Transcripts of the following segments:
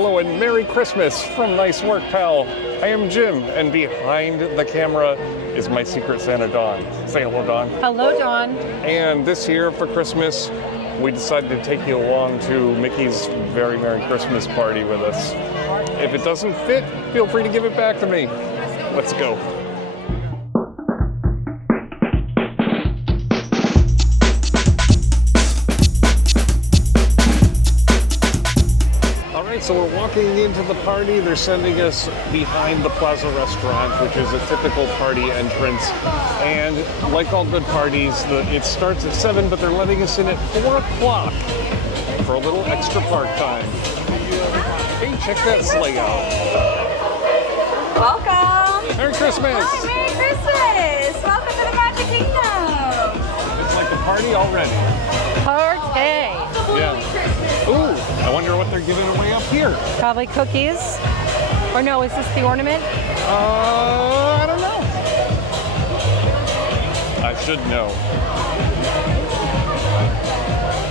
Hello and Merry Christmas from Nice Work, Pal. I am Jim, and behind the camera is my Secret Santa, Dawn. Say hello, Dawn. Hello, Dawn. And this year for Christmas, we decided to take you along to Mickey's Very Merry Christmas party with us. If it doesn't fit, feel free to give it back to me. Let's go. So we're walking into the party. They're sending us behind the Plaza Restaurant, which is a typical party entrance. And like all good parties, it starts at 7, but they're letting us in at 4 o'clock for a little extra park time. Hey, check that sleigh out. Welcome. Merry Christmas. Hi, Merry Christmas. Welcome to the Magic Kingdom. It's like a party already. Party. Yeah. Ooh, I wonder what they're giving away up here. Probably cookies. Or no, is this the ornament? I don't know. I should know.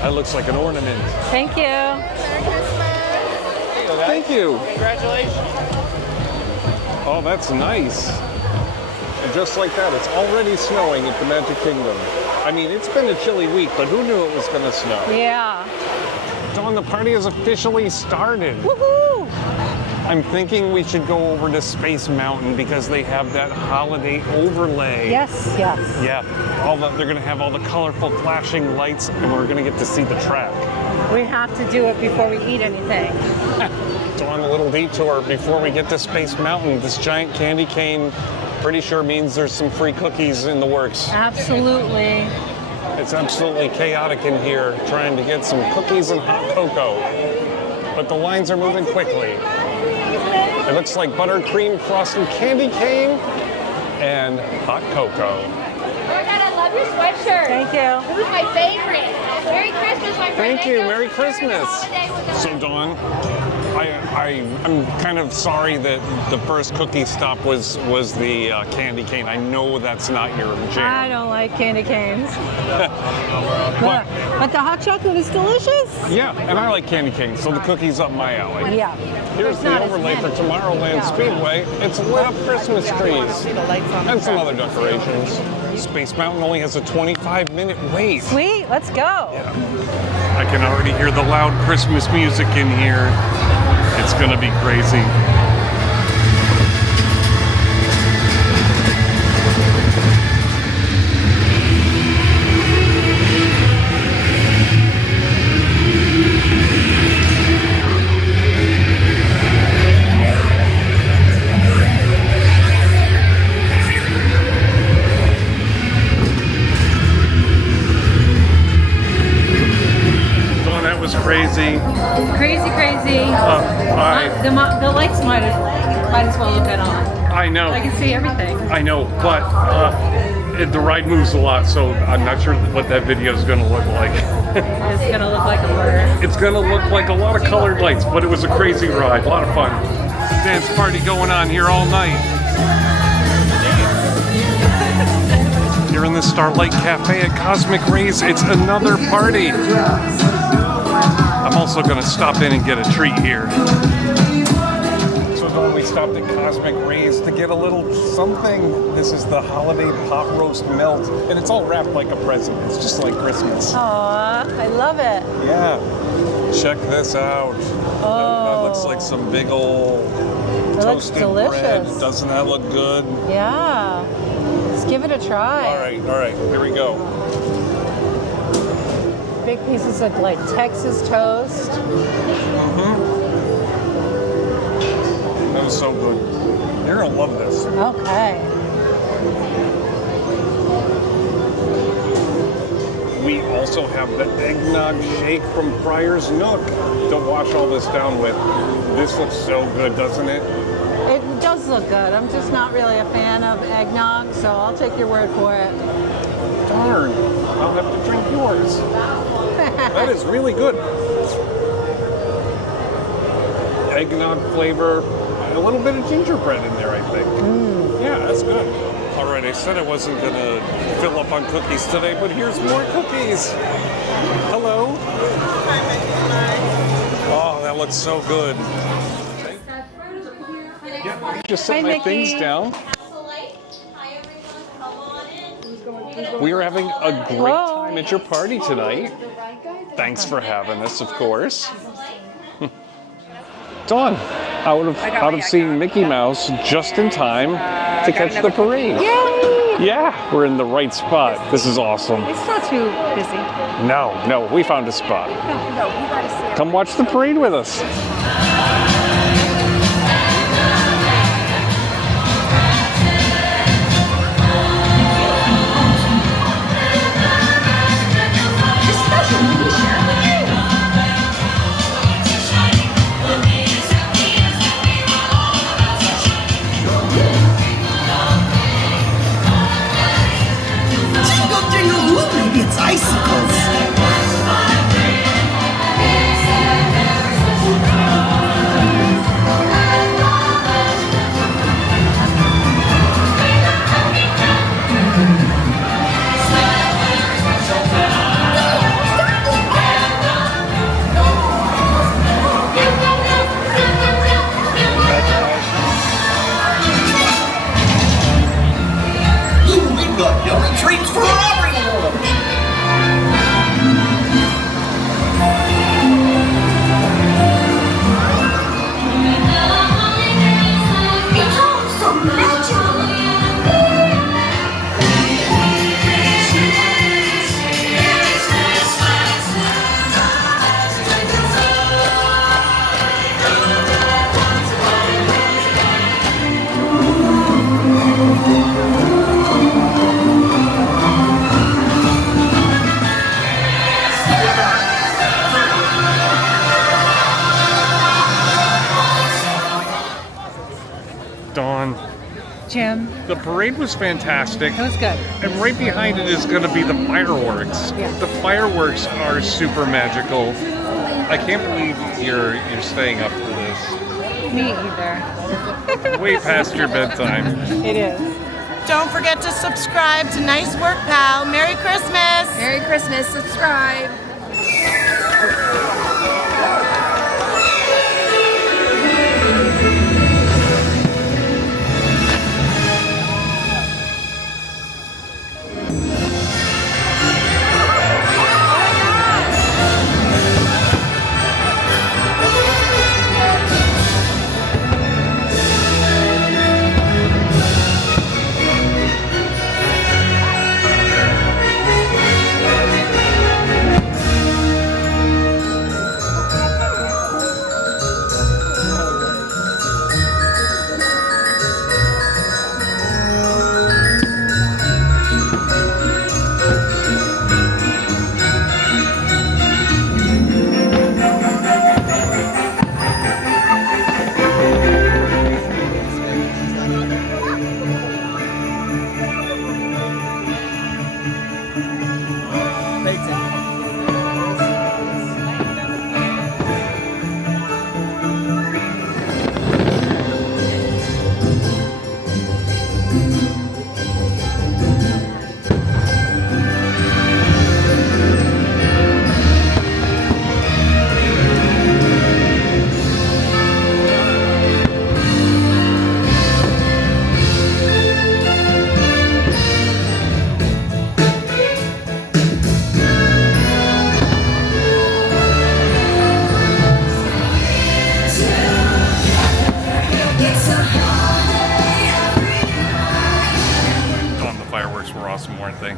That looks like an ornament. Thank you. Merry Christmas. Thank you. Congratulations. Oh, that's nice. And just like that, it's already snowing at the Magic Kingdom. I mean, it's been a chilly week, but who knew it was going to snow? Yeah. Dawn, the party has officially started. Woohoo! I'm thinking we should go over to Space Mountain because they have that holiday overlay. Yes, yes. Yeah, they're going to have all the colorful flashing lights, and we're going to get to see the track. We have to do it before we eat anything. So on a little detour before we get to Space Mountain, this giant candy cane pretty sure means there's some free cookies in the works. Absolutely. It's absolutely chaotic in here trying to get some cookies and hot cocoa. But the lines are moving quickly. It looks like buttercream frosted candy cane and hot cocoa. Oh my God, I love your sweatshirt. Thank you. It was my favorite. Merry Christmas, my friend. Thank you. Merry Christmas. So Dawn, I'm kind of sorry that the first cookie stop was the candy cane. I know that's not your jam. I don't like candy canes. But But the hot chocolate is delicious. yeah, and I like candy canes, so the cookie's up my alley. Yeah. Here's There's the not as overlay for many. Tomorrowland Speedway. It's lit up Christmas trees and some other decorations. Space Mountain only has a 25-minute wait. Sweet, let's go. I can already hear the loud Christmas music in here. It's gonna be crazy. Crazy. Crazy. The The lights might as well have been on. I know. I can see everything. I know, but the ride moves a lot, so I'm not sure what that video is going to look like. It's gonna look like a blur. It's going to look like a lot of colored lights, but it was a crazy ride, a lot of fun. Dance party going on here all night. You're in the Starlight Cafe at Cosmic Rays. It's another party. I'm also going to stop in and get a treat here. So Dawn, we stopped at Cosmic Rays to get a little something. This is the holiday pot roast melt, and it's all wrapped like a present. It's just like Christmas. Aw, I love it. Yeah. Check this out. That looks like some big old It looks toasted bread. delicious. Doesn't that look good? Yeah. Let's give it a try. All right. Here we go. Big pieces of like Texas toast. That was so good. You're gonna love this. Okay. We also have the eggnog shake from Friar's Nook to wash all this down with. This looks so good, doesn't it? It does look good. I'm just not really a fan of eggnog, so I'll take your word for it. Darn, I'll have to drink yours. That is really good. Eggnog flavor, a little bit of gingerbread in there, I think. Yeah, that's good. All right, I said I wasn't gonna fill up on cookies today, but here's more cookies. Hello. Oh, that it's so good. Just set my things down. We are having a great time at your party tonight. Thanks for having us, of course. Dawn, out of seeing Mickey Mouse just in time to catch the parade. Yay! Yeah, we're in the right spot. This is awesome. It's not too busy. No, we found a spot. No, you gotta see it. Come watch the parade with us. Jingle, jingle, ooh, maybe it's icicles. Ooh, we've got yummy treats for everyone. It's all so magical. Dawn, Jim, the parade was fantastic. it was good. And right behind it is going to be the fireworks. Yeah. The fireworks are super magical. I can't believe you're staying up for this. Me either. Way past your bedtime. It is. Don't forget to subscribe to Nice Work Pal. Merry Christmas! Merry Christmas, subscribe.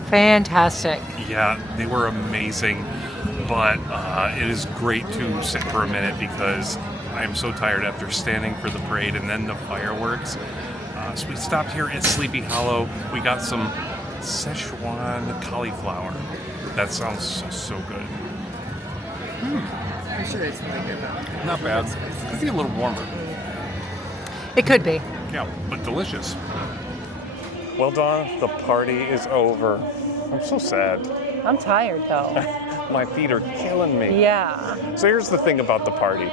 Fantastic. Yeah, they were amazing, but it is great to sit for a minute because I am so tired after standing for the parade and then the fireworks. So we stopped here at Sleepy Hollow. We got some Szechuan cauliflower. That sounds so good. I'm sure it's really good though. Not bad. Could be a little warmer. It could be. Yeah, but delicious. Well, Dawn, the party is over. I'm so sad. I'm tired though. My feet are killing me. Yeah. So here's the thing about the party.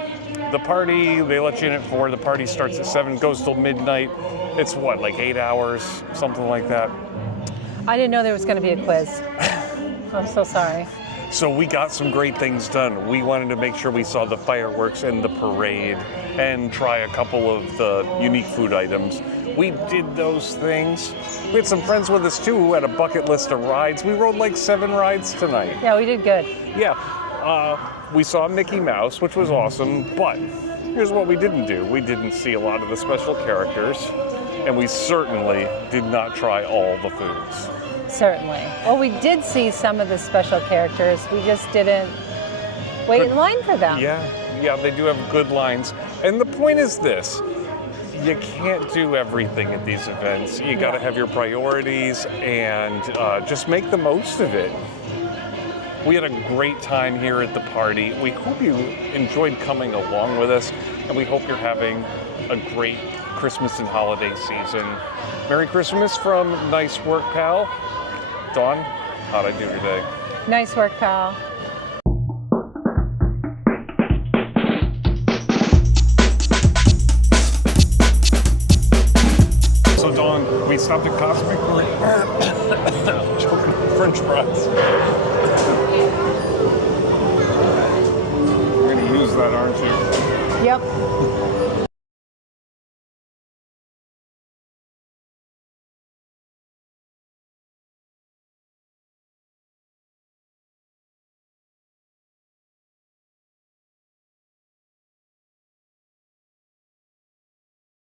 The party, they let you in at 4. The party starts at 7, goes till midnight. It's what, like 8 hours, something like that. I didn't know there was going to be a quiz. I'm so sorry. So we got some great things done. We wanted to make sure we saw the fireworks and the parade and try a couple of the unique food items. We did those things. We had some friends with us too who had a bucket list of rides. We rode like 7 rides tonight. Yeah, we did good. Yeah, we saw Mickey Mouse, which was awesome, but here's what we didn't do. We didn't see a lot of the special characters, and we certainly did not try all the foods. Certainly. Well, we did see some of the special characters. We just didn't wait in line for them. Yeah, they do have good lines. And the point is this, you can't do everything at these events. You gotta have your priorities and just make the most of it. We had a great time here at the party. We hope you enjoyed coming along with us, and we hope you're having a great Christmas and holiday season. Merry Christmas from Nice Work Pal. Dawn, how'd I do today? Nice work, pal. So Dawn, we stopped at Cosmic choking on French fries. You're gonna use that, aren't you? Yep.